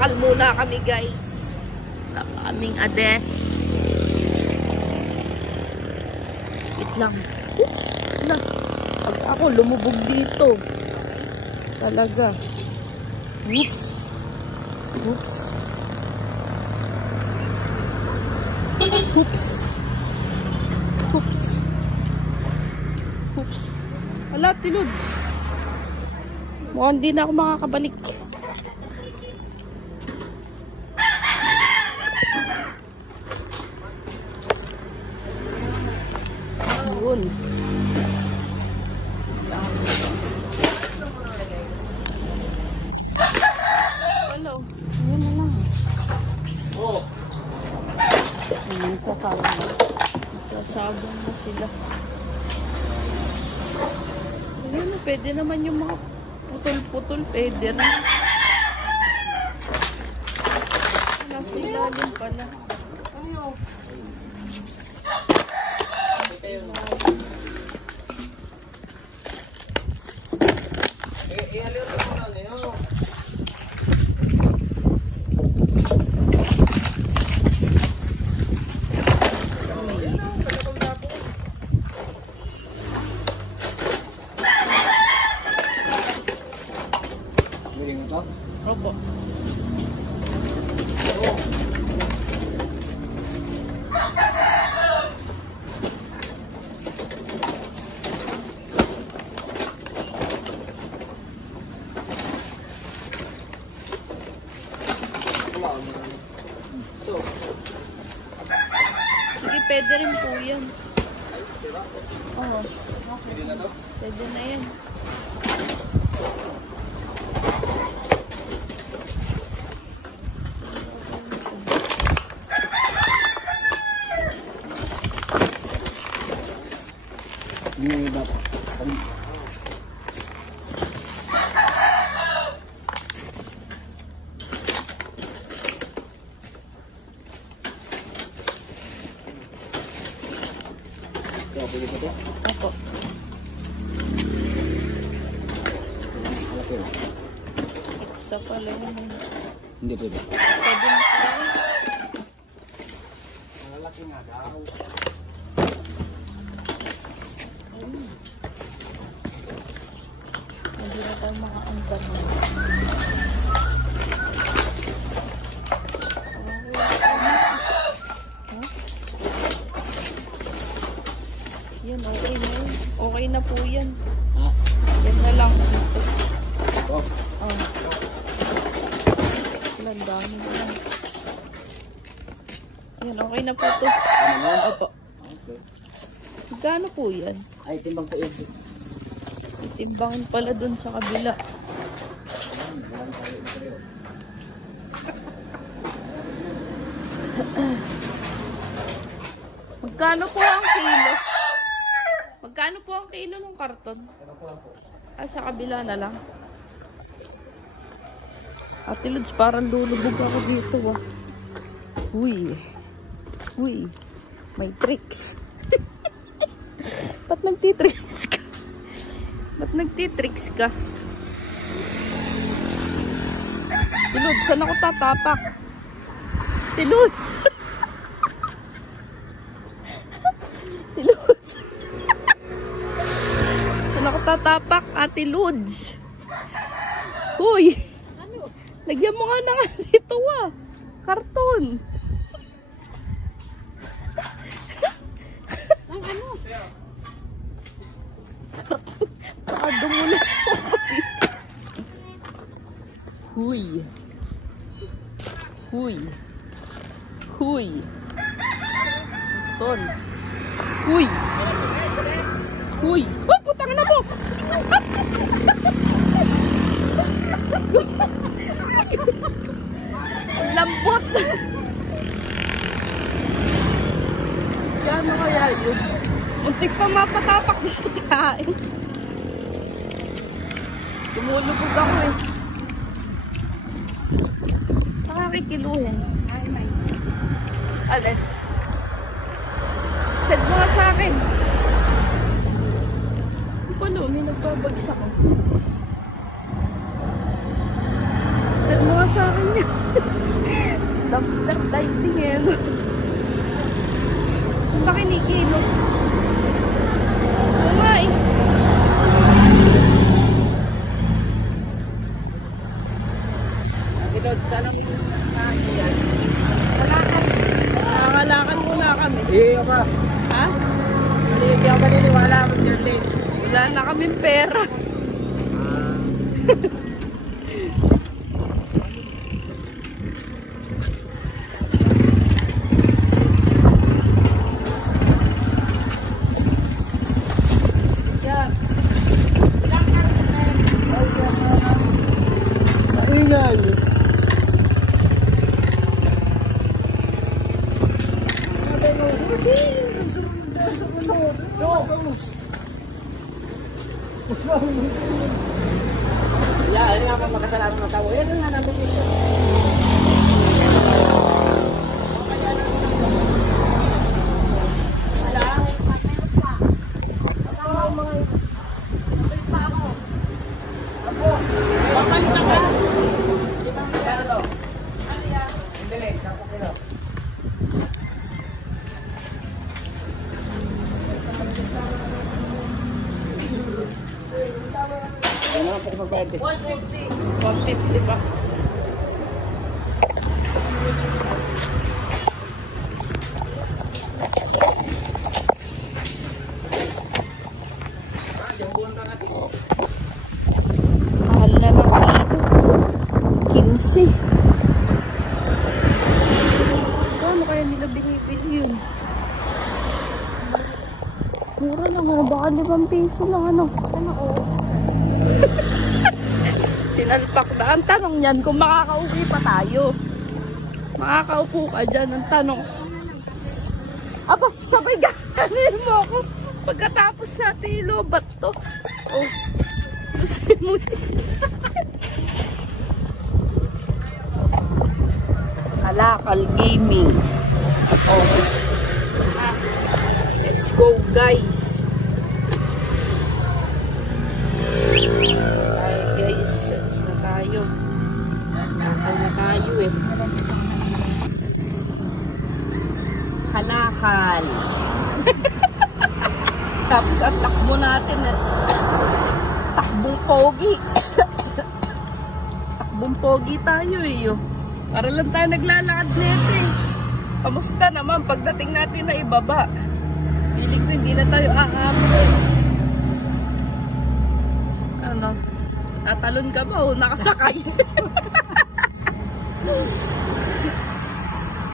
Magkakal muna kami guys. Wala pa kaming ades. Wait lang. Oops. Wala. Pag ako lumubog dito. Talaga. Oops. Oops. Oops. Oops. Oops. Wala, tilods. Mukhang hindi na ako makakabalik. Yun. Hello. Yun na lang. Oh. Sasabong na sila. Ayun, pwede naman yung mga putol-putol. Pwede rin. Nasa ilalim pala. Ano? Opo. Sige, pwede rin po yan. Oo. Pwede na yan. Ini dapat. Opo. Isa pala yun. Hindi pwede. Pwede na pala. Malalaki nga daw. Hindi na tayo makaangkat na. Yan, okay na yun. Okay na po yan. Yan na lang. Oh. Ang dami na lang. Yan, okay na po ito. Ano yan? Opo. Okay. Gano po yan? Ay, timbang po yun. Itimbangin pala dun sa kabila. Magkano po ang kilo? Magkano po ang kilo ng karton? Sa kabila na lang. Ate Lods, parang lulubog ako dito. Uy. Uy. May tricks. Ba't nagtitricks ka? Ba't nagtitricks ka? Tilod, saan ako tatapak? Tilod! Tilod! Saan ako tatapak? Ate Lods! Uy! Lagyan mo nga na nga dito karton! Ang ano? Baka dumulas mo. Huy. Huy. Huy. Ton. Huy. Huy. Huy, putang na mo. Lambot. Gano kaya yun? Muntik pa mapatapak sa kain. Tumulubog ako eh. Nakakikiluhin. Ay, may. Alin? Send mo nga sa akin. Ano, may nagbabagsak ko. Send mo Gumawa sa akin niya. Dumpster diving eh. Ang ba kinikilo? Oo nga eh. Lord, sana mo yan. Nakakalakan muna kami. Iyo ka. Ha? Hindi ako maniniwala ako dyan din. Wala na kaming pera. Yeah, ini nga makasalanan ng tao. Yan nga namin dito. Ano ang pagpapayad? 150 pa. Mahal na lang kilo. 15. Ano kaya nila binibili yun? Mura lang ano, baka 5 piso lang ano. Ano o? Sinalpak na. Ang tanong niyan kung makakauwi pa tayo. Makakaupo ka dyan. Ang tanong. Aba, sabay gano'n mo ako. Pagkatapos natin ilobat to. Oh, lusin mo din. Kalakal Gaming. Oh. Let's go guys. Alis na tayo. Nakal na tayo eh. Kanakal. Tapos ang takbo natin eh. Takbong pogi. Takbong pogi tayo eh. Para lang tayo naglalakad nito eh. Kamusta naman pagdating natin na ibaba? Piling ko hindi na tayo aamon. Ano? Tatalon ka ba o nakasakay?